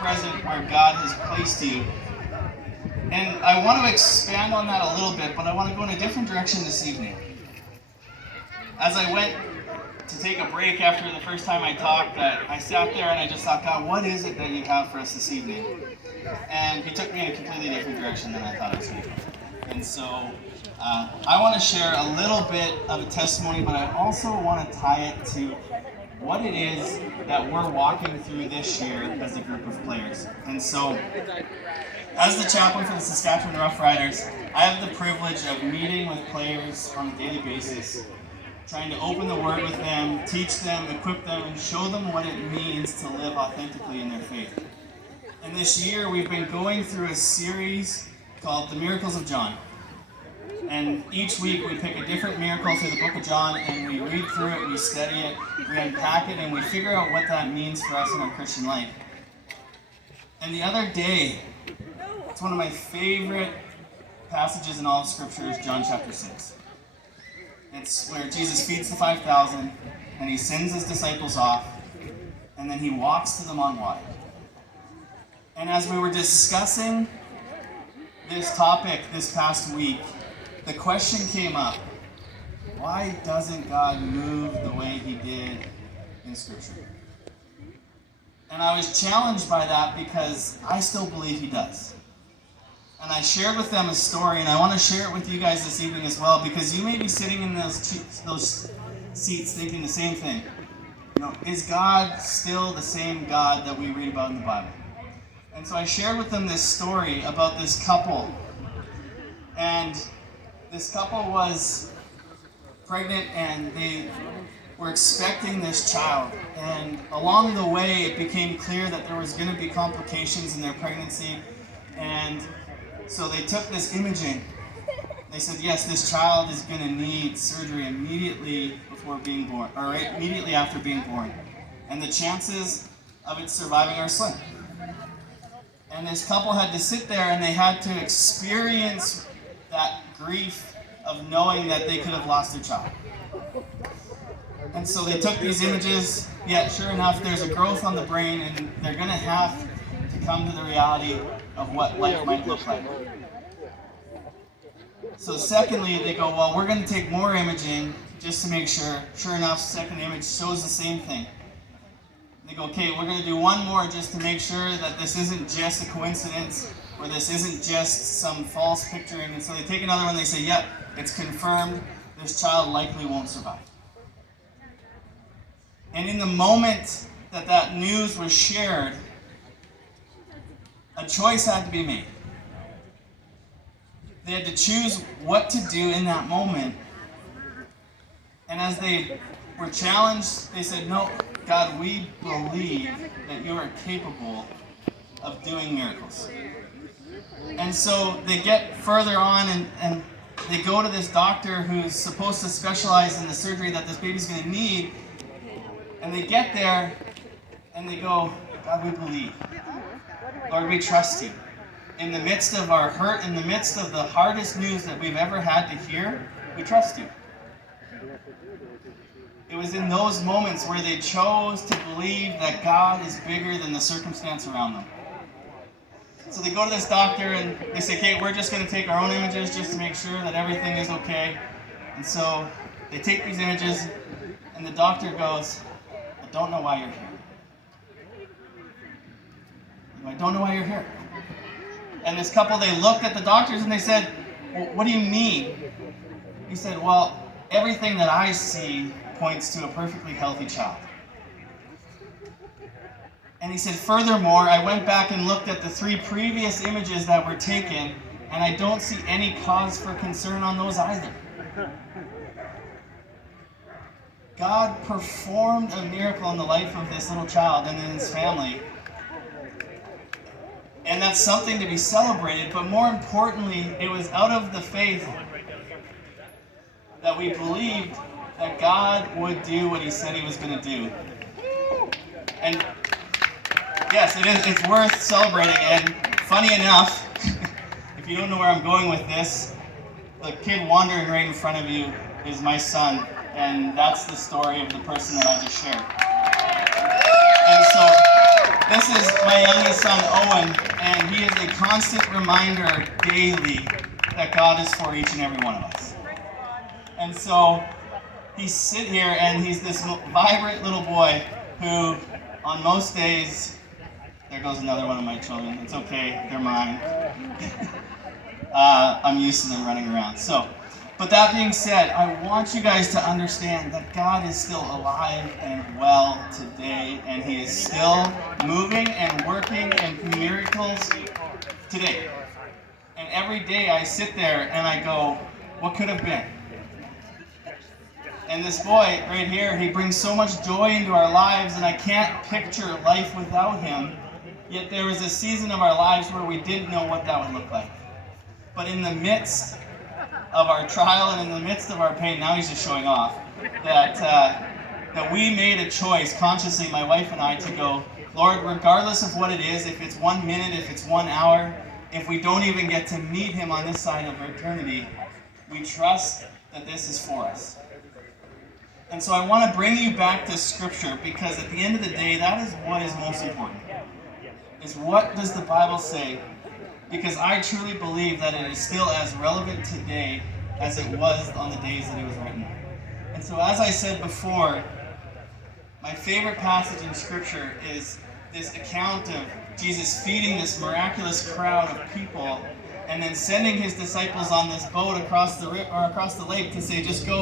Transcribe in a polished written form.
present where God has placed you. And I want to expand on that a little bit, but I want to go in a different direction this evening. As I went to take a break after the first time I talked, I sat there and I just thought, God, what is it that you have for us this evening? And he took me in a completely different direction than I thought it was going to go. And so I want to share a little bit of a testimony, but I also want to tie it to what it is that we're walking through this year as a group of players. And so, as the chaplain for the Saskatchewan Roughriders, I have the privilege of meeting with players on a daily basis, trying to open the Word with them, teach them, equip them, and show them what it means to live authentically in their faith. And this year we've been going through a series called The Miracles of John. And each week we pick a different miracle through the book of John and we read through it, we study it, we unpack it, and we figure out what that means for us in our Christian life. And the other day, it's one of my favorite passages in all of Scripture is John chapter 6. It's where Jesus feeds the 5,000 and he sends his disciples off and then he walks to them on water. And as we were discussing this topic this past week, the question came up, why doesn't God move the way he did in Scripture? And I was challenged by that because I still believe he does. And I shared with them a story, and I want to share it with you guys this evening as well, because you may be sitting in those seats thinking the same thing. You know, is God still the same God that we read about in the Bible? And so I shared with them this story about this couple. And this couple was pregnant and they were expecting this child. And along the way, it became clear that there was going to be complications in their pregnancy. And so they took this imaging. They said, yes, this child is going to need surgery immediately before being born, or immediately after being born. And the chances of it surviving are slim. And this couple had to sit there and they had to experience that grief of knowing that they could have lost their child. And so they took these images, yet sure enough, there's a growth on the brain and they're going to have to come to the reality of what life might look like. So secondly, they go, well, we're going to take more imaging just to make sure. Sure enough, second image shows the same thing. They go, okay, we're going to do one more just to make sure that this isn't just a coincidence or this isn't just some false picturing. And so they take another one, they say, yep, it's confirmed, this child likely won't survive. And in the moment that that news was shared, a choice had to be made. They had to choose what to do in that moment. And as they were challenged, they said, no, God, we believe that you are capable of doing miracles. And so they get further on and they go to this doctor who's supposed to specialize in the surgery that this baby's going to need. And they get there and they go, God, we believe. Lord, we trust you. In the midst of our hurt, in the midst of the hardest news that we've ever had to hear, we trust you. It was in those moments where they chose to believe that God is bigger than the circumstance around them. So they go to this doctor and they say, okay, we're just going to take our own images just to make sure that everything is okay. And so they take these images and the doctor goes, I don't know why you're here. I don't know why you're here. And this couple, they looked at the doctors and they said, well, what do you mean? He said, well, everything that I see points to a perfectly healthy child. And he said, furthermore, I went back and looked at the 3 previous images that were taken, and I don't see any cause for concern on those either. God performed a miracle in the life of this little child and in his family. And that's something to be celebrated, but more importantly, it was out of the faith that we believed that God would do what he said he was going to do. And yes, it's worth celebrating. And funny enough, if you don't know where I'm going with this, the kid wandering right in front of you is my son, and that's the story of the person that I just shared. And so This is my youngest son, Owen, and he is a constant reminder daily that God is for each and every one of us. And so he's sit here and he's this vibrant little boy who, on most days, there goes another one of my children. It's okay, they're mine. I'm used to them running around. But that being said, I want you guys to understand that God is still alive and well today, and He is still moving and working in miracles today. And every day I sit there and I go, what could have been? And this boy right here, he brings so much joy into our lives, and I can't picture life without him. Yet there was a season of our lives where we didn't know what that would look like. But in the midst of our trial and in the midst of our pain, now he's just showing off, that we made a choice consciously, my wife and I, to go, Lord, regardless of what it is, if it's 1 minute, if it's 1 hour, if we don't even get to meet him on this side of eternity, we trust that this is for us. And so I want to bring you back to Scripture, because at the end of the day, that is what is most important, is what does the Bible say? Because I truly believe that it is still as relevant today as it was on the days that it was written. And so as I said before, my favorite passage in Scripture is this account of Jesus feeding this miraculous crowd of people and then sending his disciples on this boat across the lake to say, just go